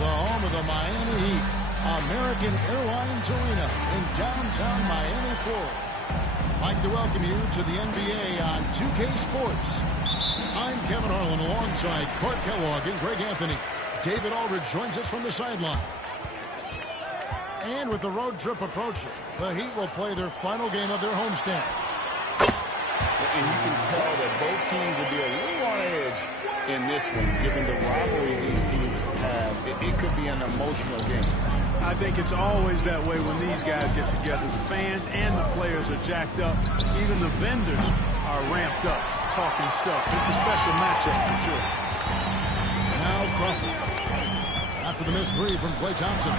the home of the Miami Heat, American Airlines Arena in downtown Miami, Florida. I'd like to welcome you to the NBA on 2K Sports. I'm Kevin Harlan alongside Clark Kellogg and Greg Anthony. David Aldridge joins us from the sideline. And with the road trip approaching, the Heat will play their final game of their homestand. And you can tell that both teams will be a little on edge in this one, given the rivalry these teams have. It could be an emotional game. I think it's always that way when these guys get together. The fans and the players are jacked up. Even the vendors are ramped up, talking stuff. It's a special matchup for sure. Now Crawford. After the missed three from Klay Thompson.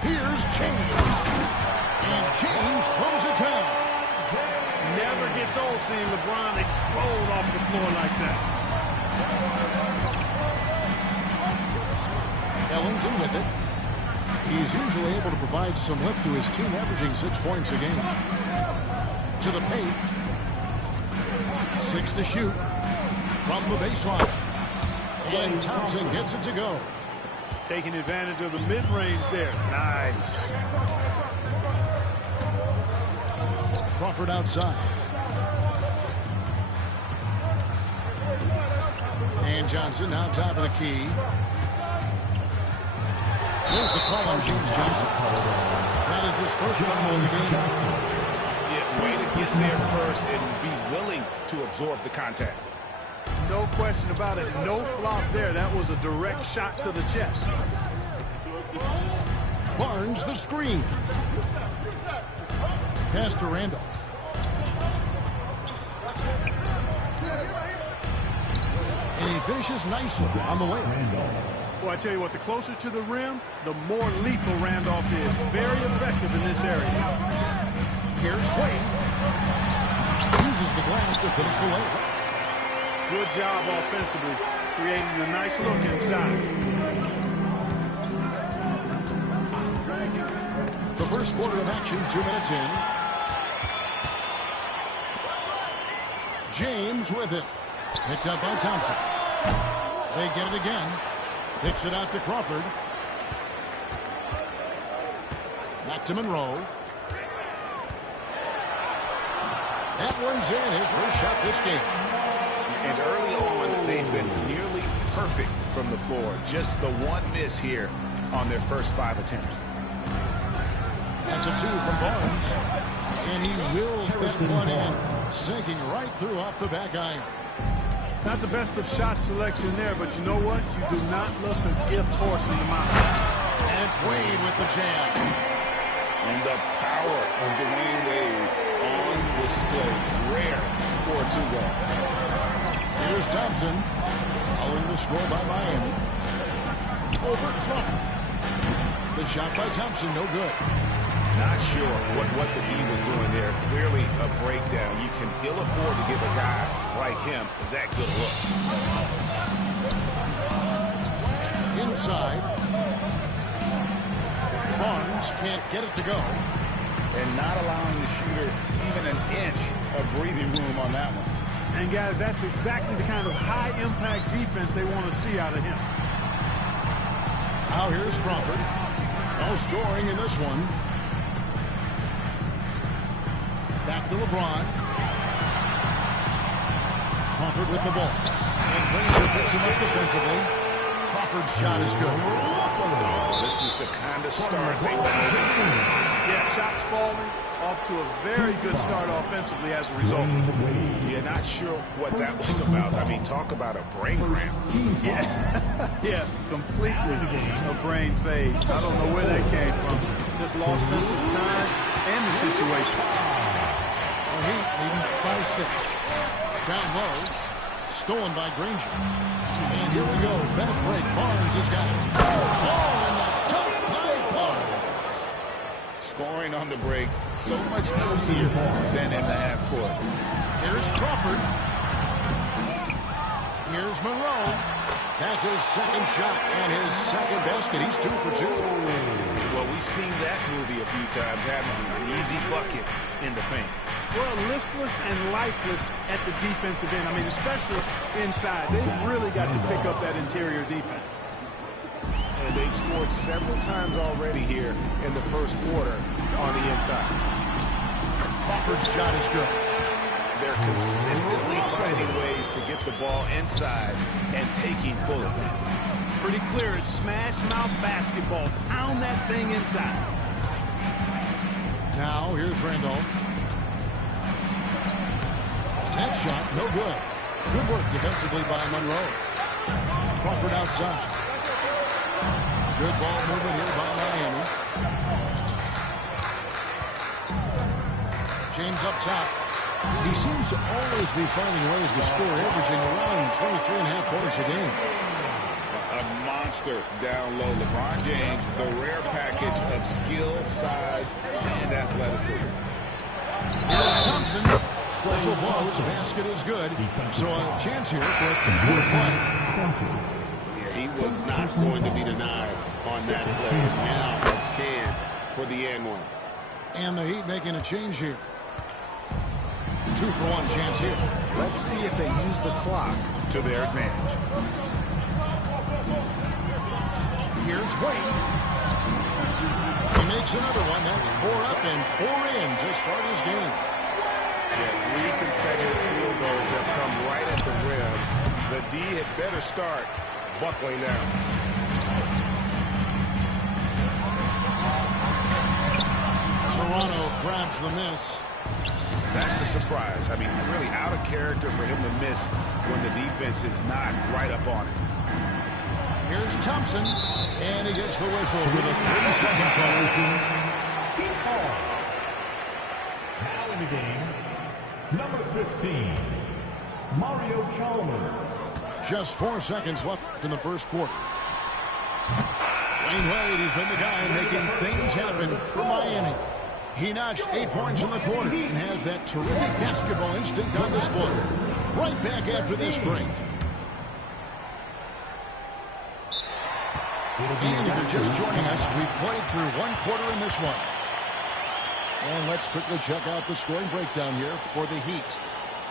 Here's James. And James throws it down. Never gets old seeing LeBron explode off the floor like that. Ellington with it. He's usually able to provide some lift to his team, averaging 6 points a game. To the paint. 6 to shoot. From the baseline. And Thompson gets it to go. Taking advantage of the mid-range there. Nice. Crawford outside. And Johnson now top of the key. Here's the call on James Johnson. That is his first foul in the game. Yeah, way to get there first and be willing to absorb the contact. No question about it. No flop there. That was a direct shot to the chest. Barnes the screen. Pass to Randolph. And he finishes nicely on the way. Well, I tell you what, the closer to the rim, the more lethal Randolph is. Very effective in this area. Here's Wade. Uses the glass to finish the layup. Good job offensively, creating a nice look inside. The first quarter of action, 2 minutes in. James with it. Picked up by Thompson. They get it again. Kicks it out to Crawford. Back to Monroe. That one's in, his first shot this game. And early on, they've been nearly perfect from the floor. Just the one miss here on their first 5 attempts. That's a 2 from Barnes. And he wills that one in, sinking right through off the back iron. Not the best of shot selection there, but you know what? You do not look a gift horse in the mouth. And it's Wade with the jam. And the power of Dwayne Wade on display. Rare for a 2-guard. Here's Thompson, following the score by Miami. Over Crawford. The shot by Thompson, no good. Not sure what the D was doing there. Clearly a breakdown. You can ill afford to give a guy like him that good look. Inside. Barnes can't get it to go. And not allowing the shooter even an inch of breathing room on that one. And guys, that's exactly the kind of high-impact defense they want to see out of him. Now here's Crawford. No scoring in this one. Back to LeBron. Crawford with the ball. And Granger picks him up defensively. Crawford's shot is good. This is the kind of start they want. Yeah, shots falling. Off to a very good start offensively as a result. You're not sure what that was about. I mean, talk about a brain cramp. Yeah, yeah, completely a brain fade. I don't know where that came from. Just lost sense of time and the situation. The Heat leading by 6. Down low. Stolen by Granger. And here we go. Fast break. Barnes has got it. Oh, and the dunk by Barnes. Scoring on the break so much easier than in the half court. Here's Crawford. Here's Monroe. That's his second shot and his second basket. He's 2 for 2. Well, we've seen that movie a few times, haven't we? An easy bucket in the paint. Well, listless and lifeless at the defensive end. I mean, especially inside. They've really got to pick up that interior defense. And they've scored several times already here in the first quarter on the inside. Crawford's shot is good. They're consistently finding ways to get the ball inside and taking full advantage. Pretty clear. It's smash mouth basketball. Pound that thing inside. Now, here's Randolph. That shot, no good. Good work defensively by Monroe. Crawford outside. Good ball movement here by Miami. James up top. He seems to always be finding ways to score, averaging around 23.5 points a game. A monster down low. LeBron James, the rare package of skill, size, and athleticism. Here's Thompson. Whistle blows. Basket is good. So a chance here for a complete play. Yeah, he was not going to be denied on that play. Now a chance for the and one. And the Heat making a change here. 2-for-1 chance here. Let's see if they use the clock to their advantage. Here's Wade. He makes another one. That's 4 up and 4 in to start his game. Yeah, 3 consecutive field goals have come right at the rim. The D had better start buckling down. Toronto grabs the miss. That's a surprise. I mean, really out of character for him to miss when the defense is not right up on it. Here's Thompson, and he gets the whistle for the 30-second call. Now in the game, number 15, Mario Chalmers. Just 4 seconds left in the first quarter. Dwyane Wade has been the guy making things happen for Miami. He notched 8 points in the quarter and has that terrific basketball instinct on display. Right back after this break. And if you're just joining us, we've played through 1 quarter in this one. And let's quickly check out the scoring breakdown here for the Heat.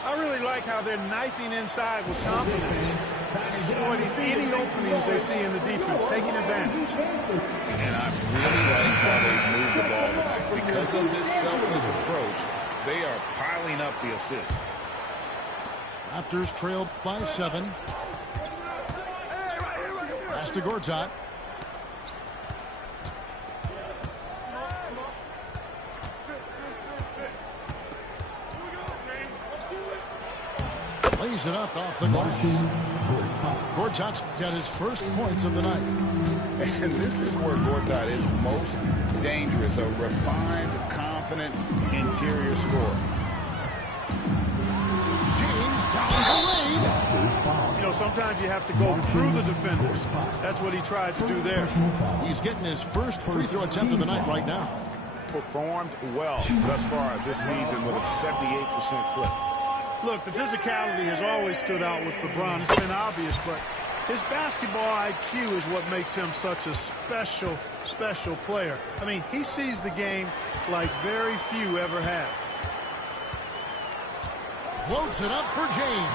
I really like how they're knifing inside with confidence, exploiting any openings they see in the defense, taking advantage. And I really like how they move the ball tonight. Because of this selfless approach, they are piling up the assists. Raptors trail by 7. Pass to Gortat. Lays it up off the glass. Gortat's got his first points of the night. And this is where Gortat is most dangerous, a refined, confident interior scorer. James down the lane. You know, sometimes you have to go through the defenders. That's what he tried to do there. He's getting his first free throw attempt of the night right now. Performed well thus far this season with a 78% clip. Look, the physicality has always stood out with LeBron. It's been obvious, but his basketball IQ is what makes him such a special player. I mean, he sees the game like very few ever have. Floats it up for James.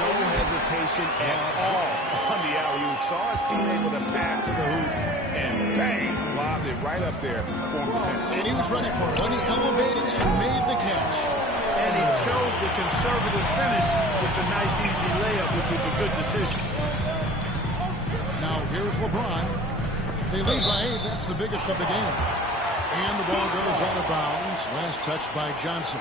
No hesitation at all on the alley-oop. Saw his teammate with a pass to the hoop, and bang, lobbed it right up there for him to finish. And he was ready for it when he elevated and made the catch. And he chose the conservative finish with the nice, easy layup, which was a good decision. Now here's LeBron. They lead by 8. That's the biggest of the game. And the ball goes out of bounds. Last touch by Johnson.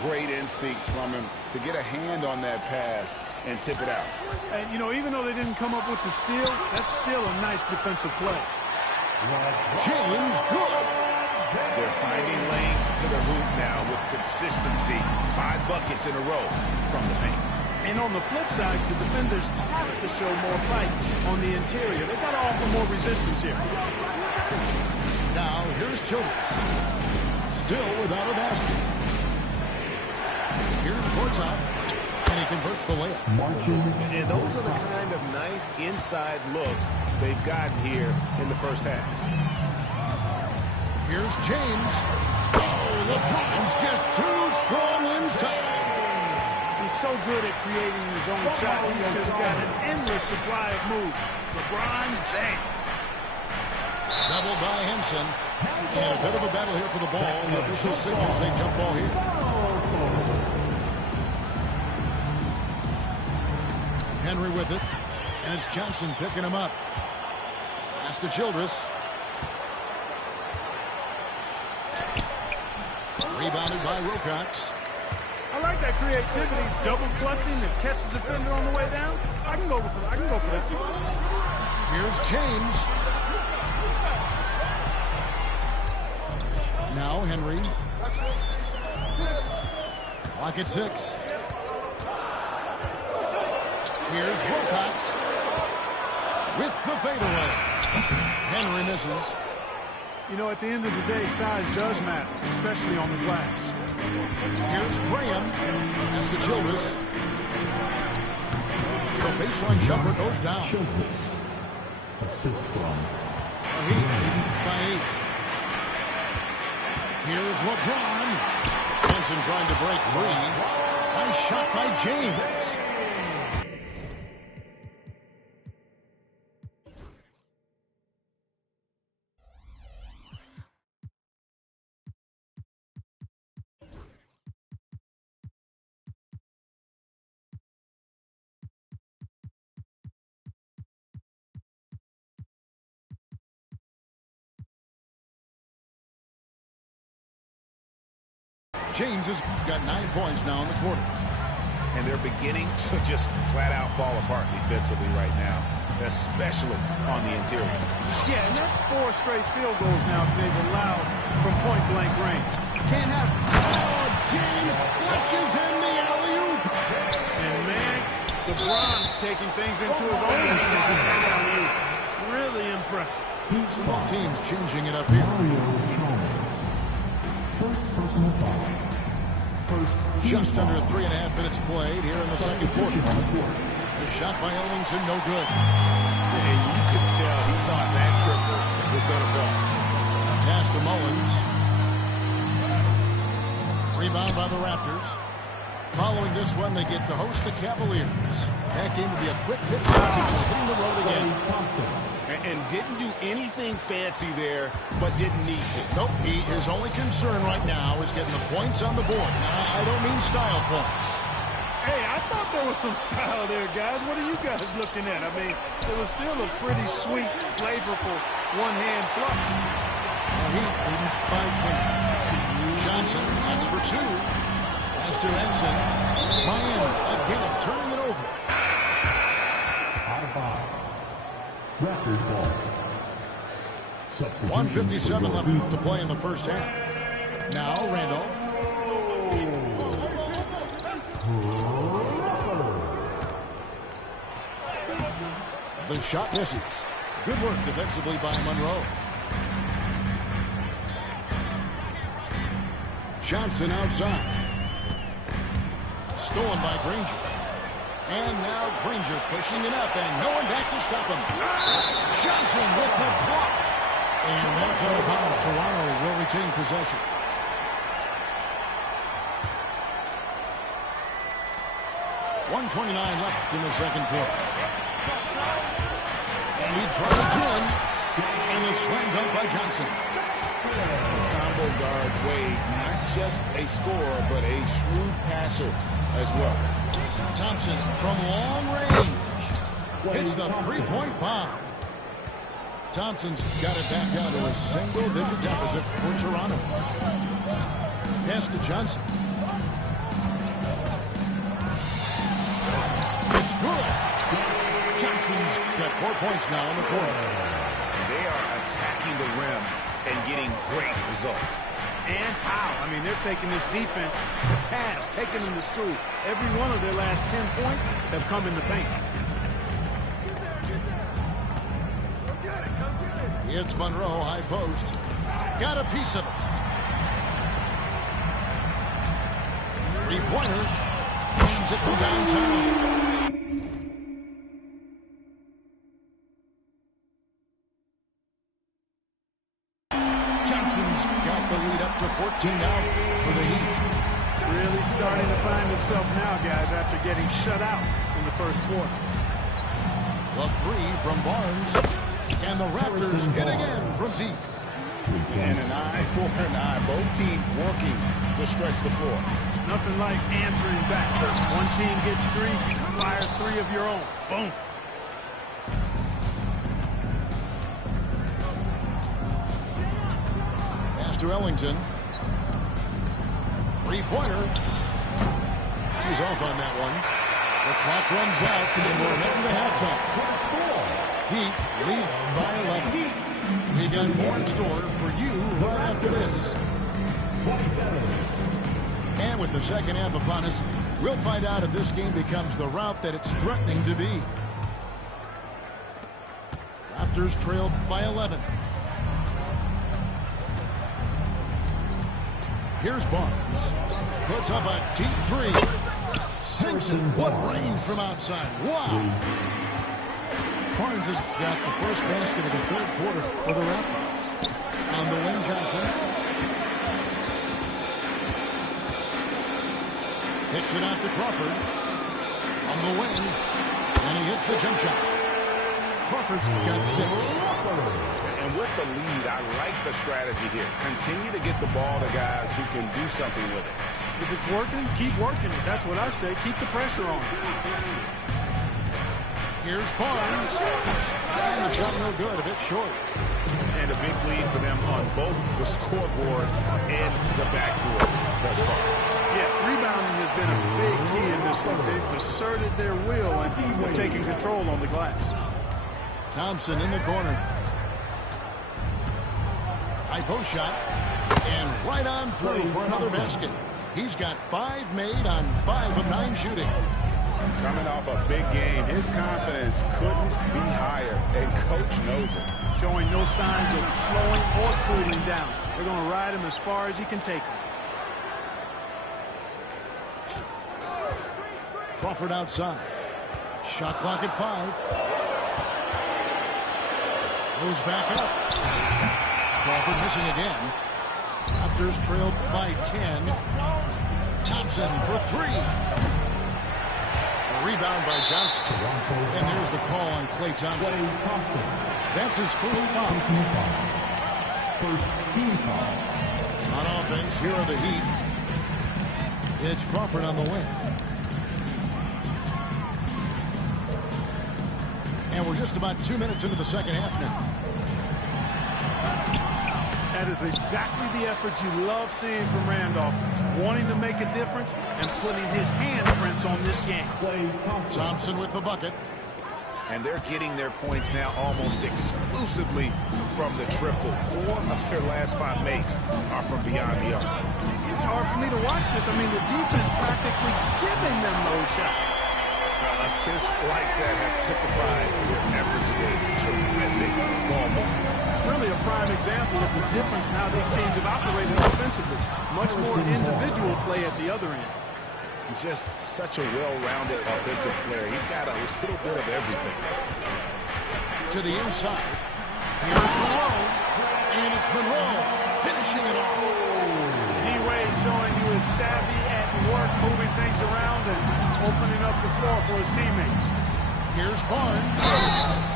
Great instincts from him to get a hand on that pass and tip it out. And, you know, even though they didn't come up with the steal, that's still a nice defensive play. James good. They're finding lanes to the hoop now with consistency. 5 buckets in a row from the paint. And on the flip side, the defenders have to show more fight on the interior. They've got to offer more resistance here. Now here's Childress. Still without a basket. Here's Gortat. And he converts the layup. And those are the kind of nice inside looks they've gotten here in the first half. Here's James. Oh, LeBron's just too strong inside. He's so good at creating his own shot. He's just got an endless supply of moves. LeBron James. Doubled by Henson. And a bit of a battle here for the ball. The official signals a jump ball here. Henry with it. And it's Johnson picking him up. Pass to Childress. Rebounded by Wilcox. I like that creativity, double clutching and catch the defender on the way down. I can go for that. Here's James. Now Henry. Clock at 6. Here's Wilcox with the fadeaway. Henry misses. You know, at the end of the day, size does matter, especially on the glass. Here's Graham. That's the Childress. The baseline jumper goes down. Childress. Assist from Heat by 8. Here's LeBron. Johnson trying to break free. Nice shot by James. James has got 9 points now in the quarter. And they're beginning to just flat out fall apart defensively right now, especially on the interior. Yeah, and that's 4 straight field goals now they've allowed from point-blank range. Can't have it. Oh, James flushes in the alley-oop. And, man, LeBron's taking things into his own hands with that alley-oop. Really impressive. Some of the teams changing it up here. first personal foul. Just under 3.5 minutes played here in the second quarter. The shot by Ellington, no good. And you could tell he thought that triple was going to fall. Pass to Mullins. Rebound by the Raptors. Following this one, they get to host the Cavaliers. That game will be a quick pitch stop. Just hitting the road again. And didn't do anything fancy there, but didn't need to. Nope, his only concern right now is getting the points on the board. Now, I don't mean style points. Hey, I thought there was some style there, guys. What are you guys looking at? I mean, it was still a pretty sweet, flavorful one-hand flush. Heat leading by 10. Johnson, that's for 2. As to Henson. Miami again turning it over. Out of bounds. Raptors ball. 1:57 left to play in the first half. Now Randolph. The shot misses. Good work defensively by Monroe. Johnson outside. Stolen by Granger. And now Granger pushing it up, and no one back to stop him. Johnson with the block. And that's out of bounds. Toronto will retain possession. .129 left in the second quarter. And he tries again. And the slam dunk by Johnson. Combo guard Wade, not just a scorer, but a shrewd passer as well. Thompson from long range hits the three-point bomb. Thompson's got it back down to a single-digit deficit for Toronto. Pass to Johnson. It's good. Johnson's got 4 points now in the quarter. They are attacking the rim and getting great results. And how? I mean, they're taking this defense to task, taking them to school. Every one of their last 10 points have come in the paint. It's Monroe, high post. Got a piece of it. Three-pointer. Feeds it from downtown. Johnson's got the the lead up to 14 now for the Heat. Really starting to find himself now, guys, after getting shut out in the first quarter. The three from Barnes. And the Raptors hit again from deep. And an eye for an eye. Both teams working to stretch the floor. Nothing like answering back. One team gets three, fire three of your own. Boom. Pass to Ellington. Three-pointer. He's off on that one. The clock runs out, and we're heading to halftime. Heat lead by 11. We got more in store for you right after this. 27. And with the second half upon us, we'll find out if this game becomes the route that it's threatening to be. Raptors trailed by 11. Here's Barnes. Puts up a deep three. Sinks it. What range from outside. Wow. Barnes has got the first basket of the third quarter for the Raptors. On the wing, Johnson. Hits it out to Crawford. On the wing. And he hits the jump shot. Crawford's got 6. And with the lead, I like the strategy here. Continue to get the ball to guys who can do something with it. If it's working, keep working it. That's what I say. Keep the pressure on. Here's Barnes. And the shot no good, a bit short. And a big lead for them on both the scoreboard and the backboard thus far. Yeah, rebounding has been a big key in this one. They've asserted their will and have taken control on the glass. Thompson in the corner. High post shot. And right on through for another basket. He's got 5 made on 5 of 9 shooting. Coming off a big game, his confidence couldn't be higher, and Coach knows it. Showing no signs of slowing or cooling down. They're going to ride him as far as he can take him. Crawford outside. Shot clock at 5. Goes back up. Crawford missing again. Raptors trailed by 10. Thompson for 3. Rebound by Johnson. And there's the call on Klay Thompson. That's his first foul. First team foul. On offense, here are the Heat. It's Crawford on the wing. And we're just about 2 minutes into the second half now. That is exactly the effort you love seeing from Randolph. Wanting to make a difference and putting his handprints on this game. Thompson with the bucket. And they're getting their points now almost exclusively from the triple. 4 of their last 5 makes are from beyond the arc. It's hard for me to watch this. I mean, the defense practically giving them those shots. Assists like that have typified their effort today. Terrific ball movement. Really a prime example of the difference in how these teams have operated offensively. Much more individual play at the other end. Just such a well-rounded offensive player. He's got a little bit of everything. To the inside. Here's Monroe. And it's Monroe finishing it off. D-Wade showing you his savvy at work, moving things around and opening up the floor for his teammates. Here's Barnes.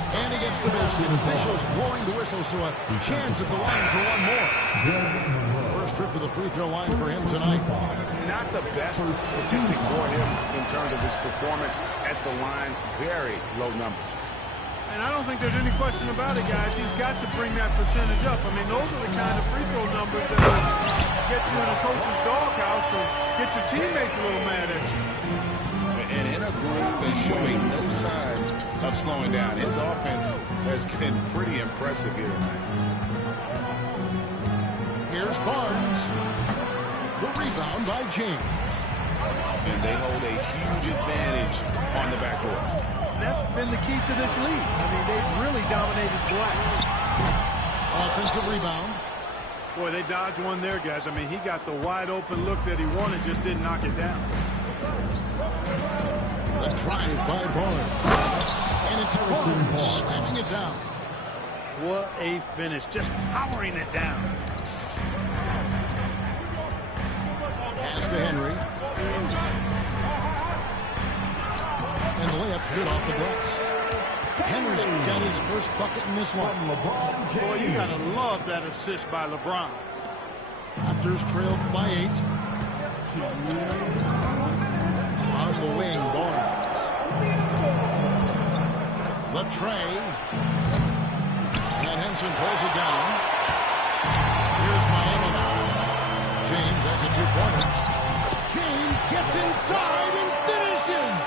And he gets the basket. Officials blowing the whistle, so a chance at the line for one more. First trip to the free throw line for him tonight. Not the best statistic for him in terms of his performance at the line. Very low numbers. And I don't think there's any question about it, guys. He's got to bring that percentage up. I mean, those are the kind of free throw numbers that will get you in a coach's doghouse or get your teammates a little mad at you. And in a group that's showing no signs of slowing down. His offense has been pretty impressive here tonight. Here's Barnes. The rebound by James. And they hold a huge advantage on the backboards. That's been the key to this league. I mean, they've really dominated Black. Offensive rebound. Boy, they dodged one there, guys. I mean, he got the wide open look that he wanted, just didn't knock it down. The drive by Barnes. And it's Barnes slamming it down. What a finish. Just powering it down. to Henry. And the layup's good off the glass. Henry's got his first bucket in this one. Boy, you got to love that assist by LeBron. Raptors trailed by 8. On the wing, Barnes. The tray. And Henson pulls it down. Here's Miami now. James has a two-pointer. James gets inside and finishes.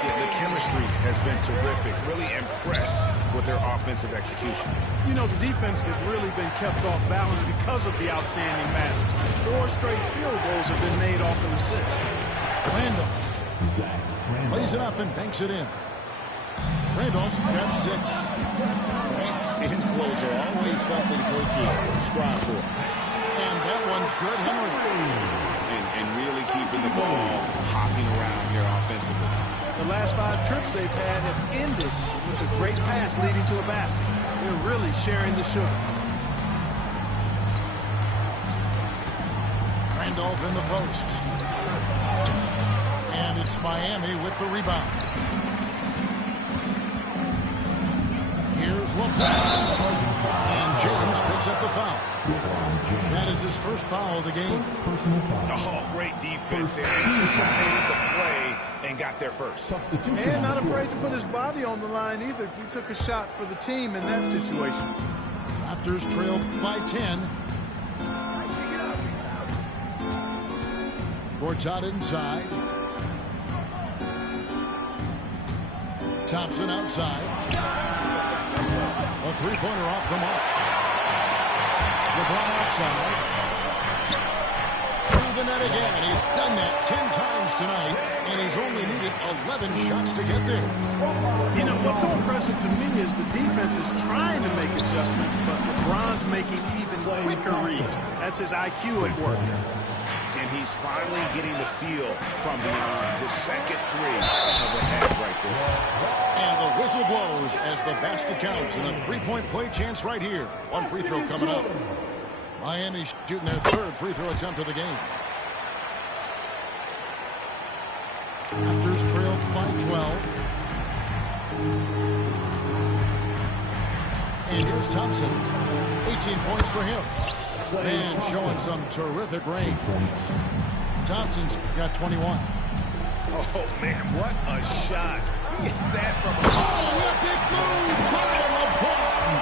Yeah, the chemistry has been terrific. Really impressed with their offensive execution. You know, the defense has really been kept off balance because of the outstanding passes. 4 straight field goals have been made off an assist. Randall lays it up and banks it in. Randall's got 6. Inflows are always something coaches strive for. And that one's good, Henry. And really keeping the ball hopping around here offensively. The last 5 trips they've had have ended with a great pass leading to a basket. They're really sharing the sugar. Randolph in the posts. And it's Miami with the rebound. Here's LeBron. And James picks up the foul. That is his first foul of the game. Oh, great defense there. Anticipated the play and got there first. And not afraid to put his body on the line either. He took a shot for the team in that situation. Raptors trail by 10. Gortat inside. Thompson outside. A three-pointer off the mark. LeBron outside. Through the net again. He's done that 10 times tonight, and he's only needed 11 shots to get there. You know, what's so impressive to me is the defense is trying to make adjustments, but LeBron's making even quicker reads. That's his IQ at work. And he's finally getting the feel from beyond. His second 3 of the half right there. And the whistle blows as the basket counts, and a three-point play chance right here. One free throw coming up. Miami shooting their 3rd free throw attempt of the game. Raptors trail by 12. And here's Thompson. 18 points for him. Man, showing some terrific range. Thompson's got 21. Oh, man, what a shot. Look at that from a... Oh, epic move by LeBron.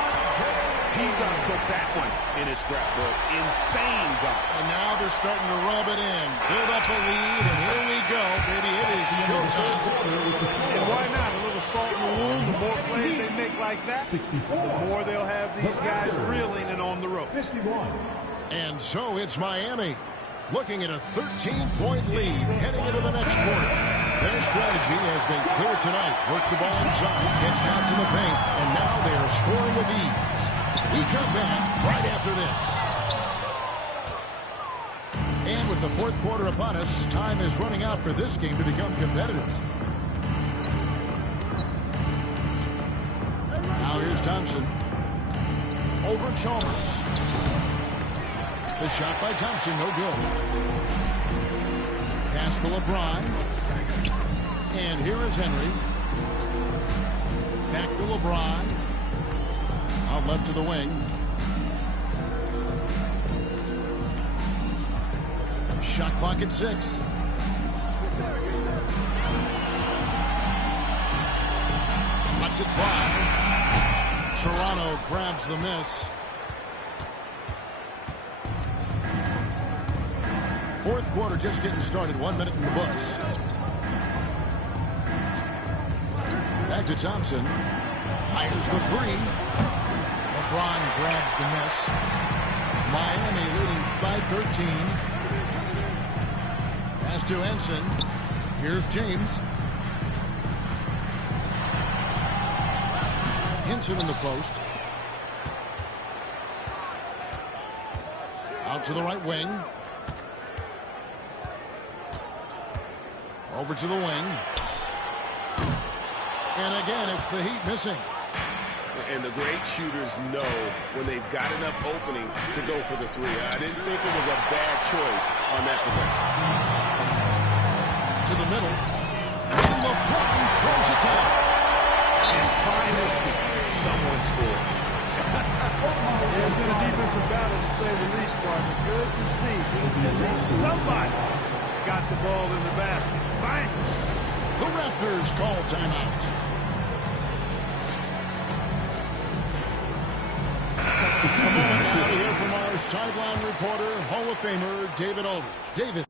He's got to put that one in his scrapbook. Insane dunk. And now they're starting to rub it in. Build up a lead, and here we go, baby. It is showtime. And why not? A little salt in the wound. The more plays they make like that, the more they'll have these guys reeling and on the ropes. And so it's Miami looking at a 13-point lead heading into the next quarter. Their strategy has been clear tonight. Work the ball inside, get shots in the paint, and now they are scoring with ease. We come back right after this. And with the 4th quarter upon us, time is running out for this game to become competitive. Now here's Thompson. Over Chalmers. The shot by Thompson, no good. Pass to LeBron. And here is Henry. Back to LeBron. Out left to the wing. Shot clock at 6. Watch it fly. Toronto grabs the miss. 4th quarter just getting started. 1 minute in the books. Back to Thompson. Fires the 3. LeBron grabs the miss. Miami leading by 13. Pass to Henson. Here's James. Henson in the post. Out to the right wing. Over to the wing. And again, it's the Heat missing. And the great shooters know when they've got enough opening to go for the three. I didn't think it was a bad choice on that possession. To the middle. And LeBron throws it down. And finally, someone scores. Yeah, it's been a defensive battle, to say the least, partner. Good to see. At least somebody got the ball in the basket. Finally. The Raptors call timeout. A moment now to hear from our sideline reporter, Hall of Famer David Aldridge. David.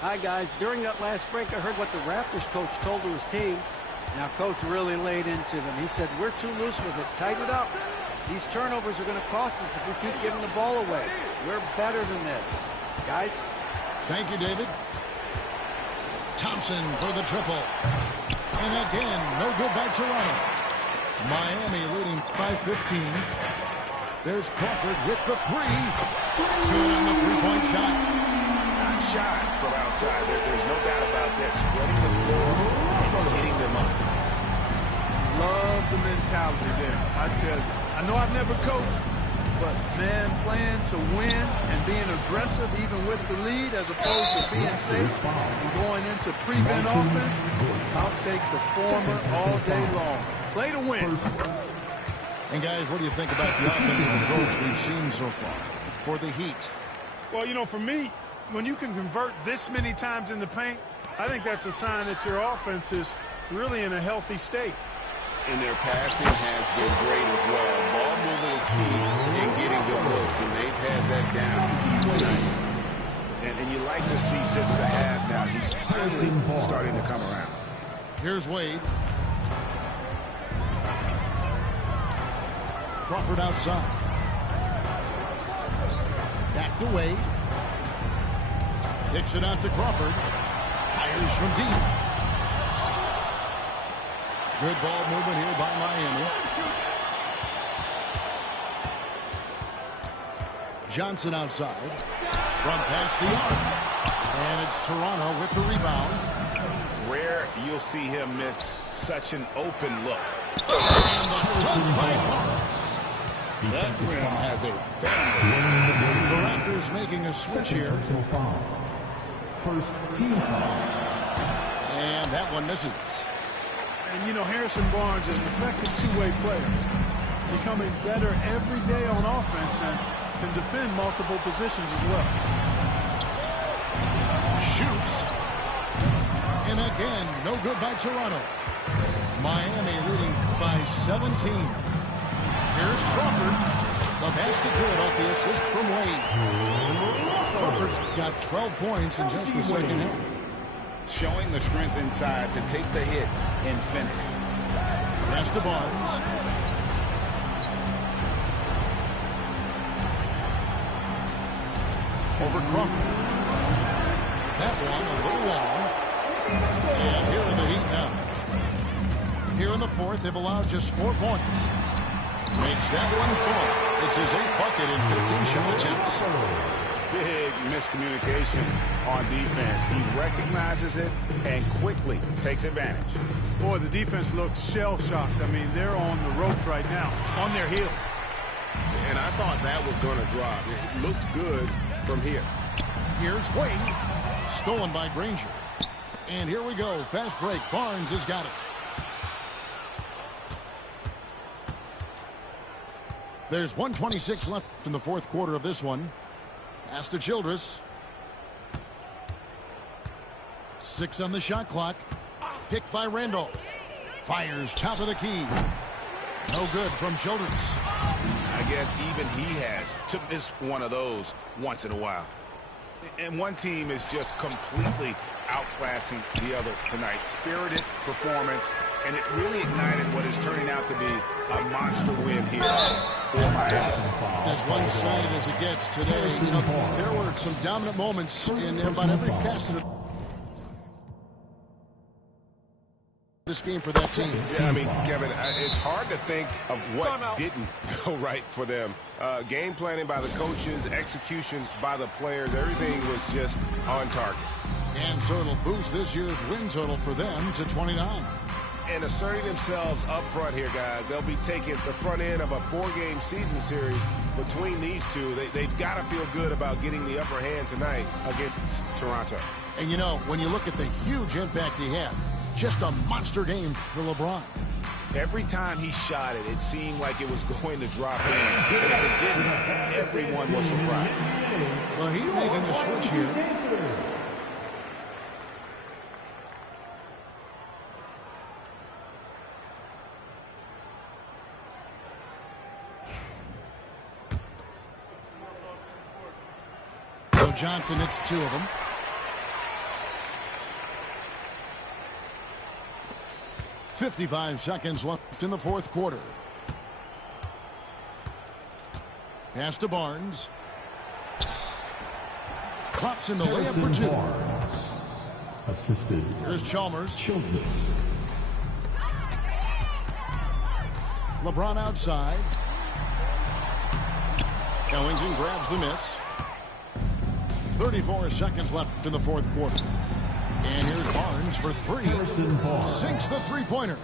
Hi, guys. During that last break, I heard what the Raptors coach told to his team. Now, coach really laid into them. He said, we're too loose with it. Tighten it up. These turnovers are going to cost us if we keep giving the ball away. We're better than this. Guys? Thank you, David. Thompson for the triple. And again, no good by Toronto. Miami leading by 15. There's Crawford with the three. Good on the three-point shot. Shot from outside. There's no doubt about that. Spreading the floor and hitting them up. Love the mentality there. I tell you. I know I've never coached, but, man, playing to win and being aggressive even with the lead as opposed to being safe and going into prevent offense, I'll take the former all day long. Play to win. And, guys, what do you think about the offensive approach we've seen so far for the Heat? Well, you know, for me, when you can convert this many times in the paint, I think that's a sign that your offense is really in a healthy state. And their passing has been great as well. Ball movement is key in getting the looks, and they've had that down tonight. And you like to see since the half now, he's finally starting to come around. Here's Wade. Crawford outside. Back to Wade. Kicks it out to Crawford. Fires from deep. Good ball movement here by Miami. Johnson outside. From past the arc. And it's Toronto with the rebound. Rare you'll see him miss such an open look. And the dunk by Barnes. That rim has a family. The Raptors making a switch here. First team foul. And that one misses. And, you know, Harrison Barnes is an effective two-way player, becoming better every day on offense and can defend multiple positions as well. Shoots. And again, no good by Toronto. Miami leading by 17. Here's Crawford. The basket good off the assist from Wade. Crawford's got 12 points in just the second half. Showing the strength inside to take the hit and finish. Pass to Barnes. Over Crawford. That one a little long. And here are the Heat now. Here in the fourth, they've allowed just 4 points. Makes that one 4. It's his 8th bucket in 15 shot attempts. Big miscommunication on defense. He recognizes it and quickly takes advantage. Boy, the defense looks shell-shocked. I mean, they're on the ropes right now, on their heels. And I thought that was going to drop. It looked good from here. Here's Wade. Stolen by Granger. And here we go. Fast break. Barnes has got it. There's 1:26 left in the fourth quarter of this one. Pass to Childress. 6 on the shot clock. Picked by Randolph. Fires top of the key. No good from Childress. I guess even he has to miss one of those once in a while. And one team is just completely outclassing the other tonight. Spirited performance, and it really ignited what is turning out to be a monster win here for Miami. As one-sided as it gets today, you know, there were some dominant moments in about every facet of this game for that team. Yeah, I mean, Kevin, it's hard to think of what didn't go right for them. Game planning by the coaches, execution by the players, everything was just on target. And so it'll boost this year's win total for them to 29. And asserting themselves up front here, guys. They'll be taking the front end of a 4-game season series between these two. They've got to feel good about getting the upper hand tonight against Toronto. And, you know, when you look at the huge impact he had, just a monster game for LeBron. Every time he shot it, it seemed like it was going to drop in. And if it didn't, everyone was surprised. Well, he's making a switch here. So Johnson hits 2 of them. .55 seconds left in the fourth quarter. Pass to Barnes. Klops in the layup for 2. Barnes. Assisted. Here's Chalmers. Childress. LeBron outside. Ellington grabs the miss. 34 seconds left in the fourth quarter. And here's Barnes for 3. Sinks the three-pointer.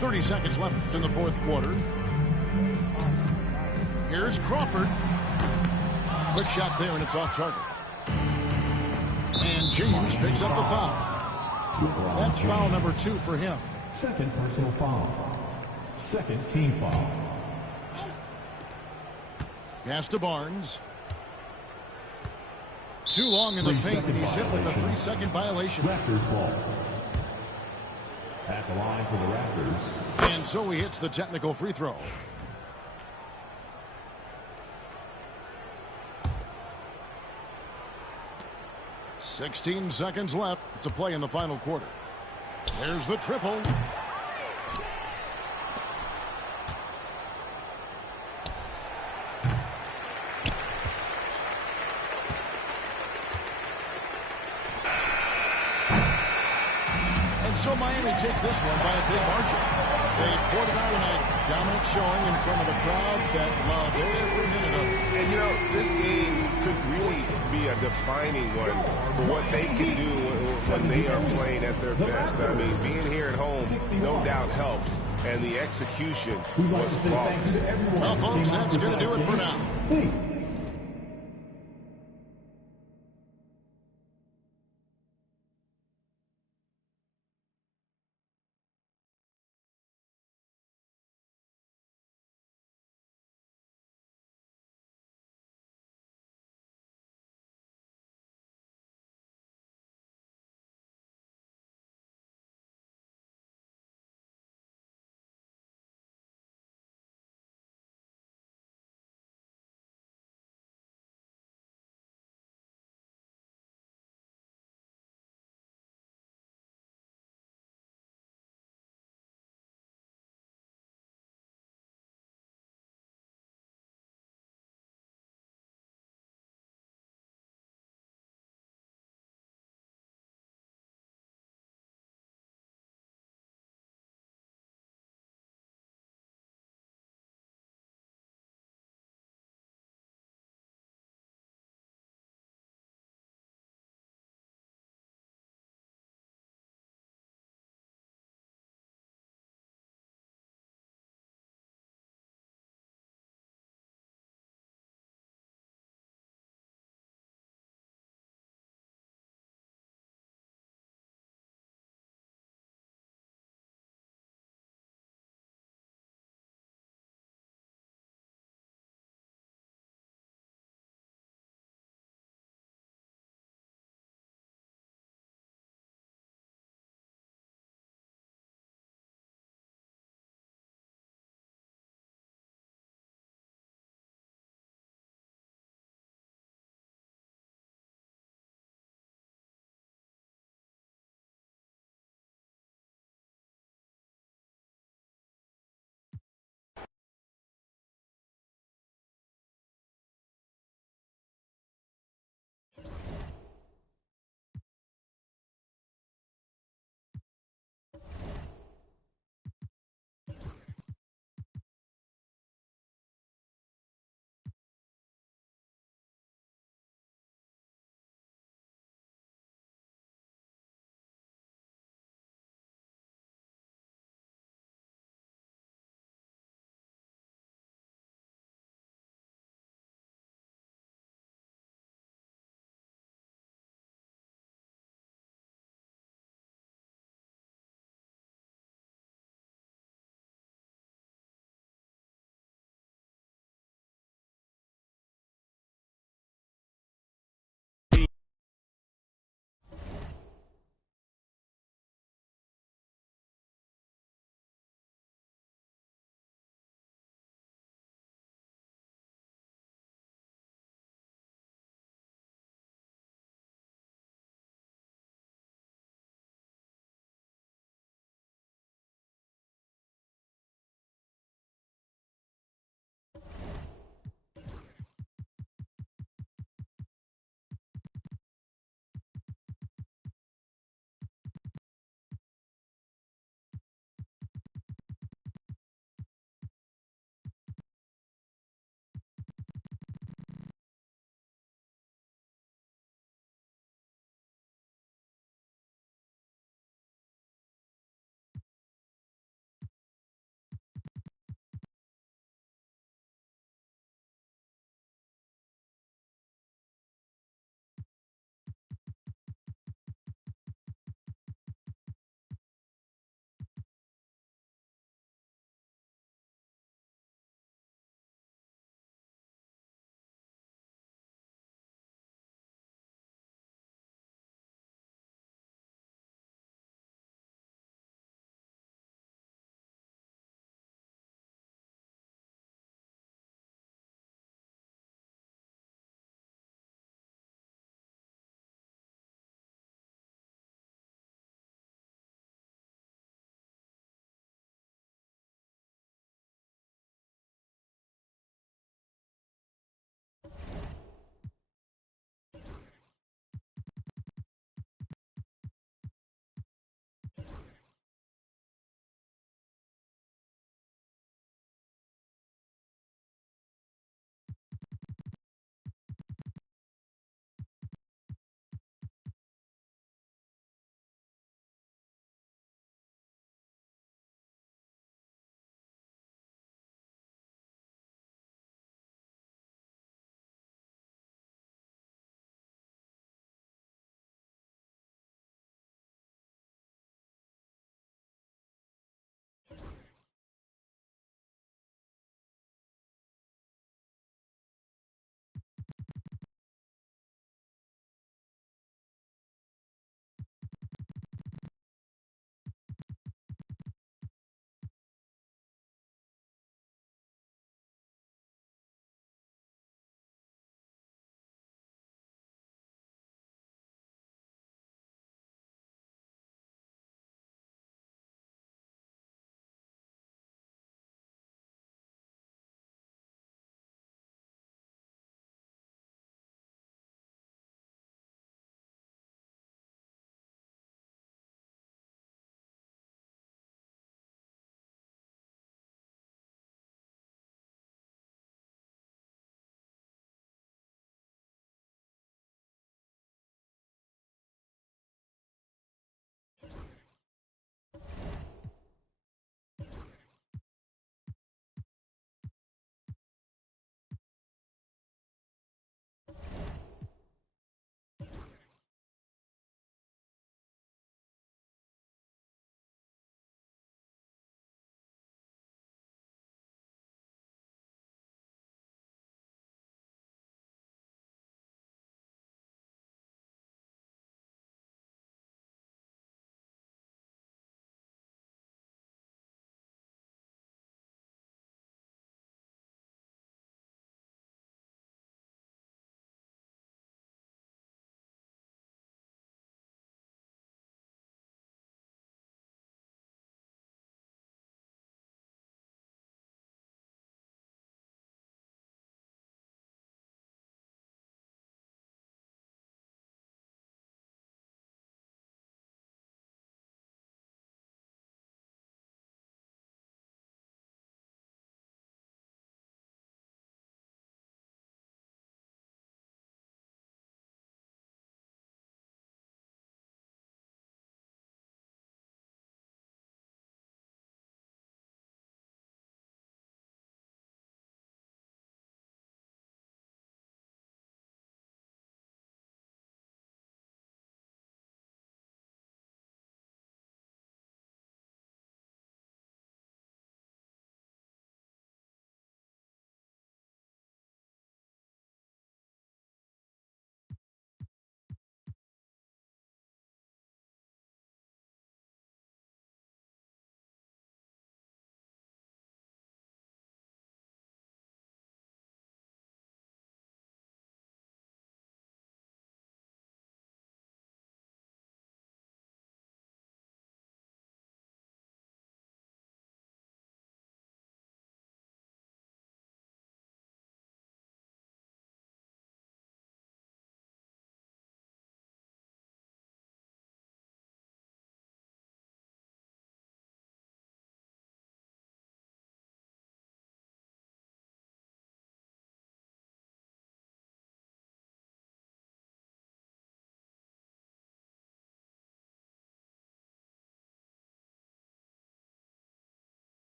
30 seconds left in the fourth quarter. Here's Crawford. Quick shot there, and it's off target. And James picks up the foul. That's foul number 2 for him. Second personal foul. Second team foul. Pass to Barnes. Too long in the paint, and he's hit with a 3-second violation. Raptors ball. At the line for the Raptors. And so he hits the technical free throw. "16 seconds left to play in the final quarter. There's the triple. So Miami takes this one by a big margin. They poured it out tonight. Dominant showing in front of a crowd that loved every minute of it. And, you know, this game could really be a defining one for what they can do when they are playing at their best. I mean, being here at home no doubt helps, and the execution was flawless. Well, folks, that's going to do it for now.